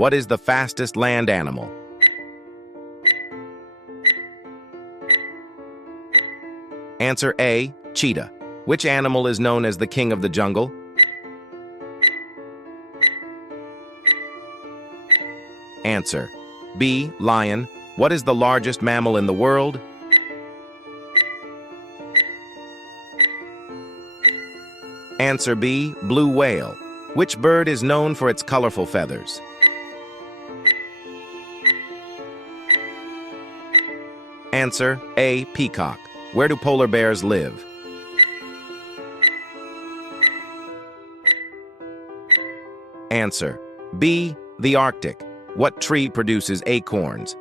What is the fastest land animal? Answer A, cheetah. Which animal is known as the king of the jungle? Answer B, lion. What is the largest mammal in the world? Answer B, blue whale. Which bird is known for its colorful feathers? Answer A, peacock. Where do polar bears live? Answer B, the Arctic. What tree produces acorns?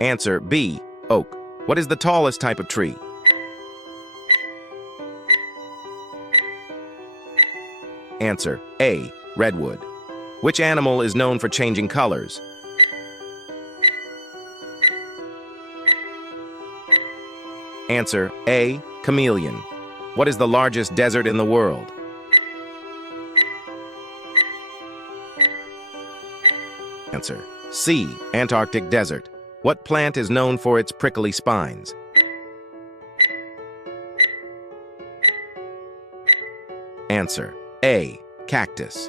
Answer B, oak. What is the tallest type of tree? Answer A, redwood. Which animal is known for changing colors? Answer A, chameleon. What is the largest desert in the world? Answer C, Antarctic desert. What plant is known for its prickly spines? Answer A, cactus.